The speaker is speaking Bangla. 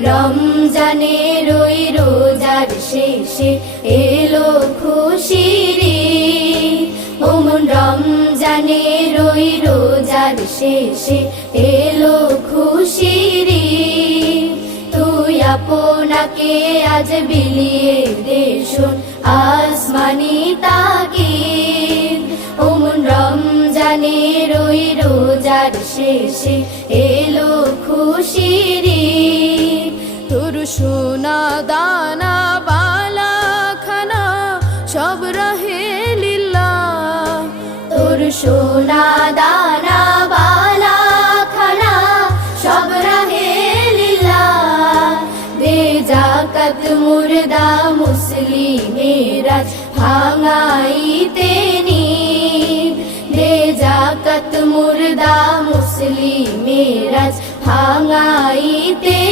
রমজানের ওই রোজার শেষে এলো খুশির ঈদ। ও মন রমজানের ওই রোজার শেষে এলো খুশির ঈদ। তুই আপনাকে আজ বিলিয়ে দে শোন আসমানি তাকিদ। ও মন রমজানের ওই রোজার শেষে এলো খুশির ঈদ। তোর সোনা দানা বালা খানা সব রহে লিল্লাহ। তোর সোনা দানা বালা খানা সব রহে লিল্লাহ। দে যাকাত মুর্দা মুসলিমেরা ভাঙাইতে নিদ। দে যাকাত মুর্দা মুসলিমেরা ভাঙাইতে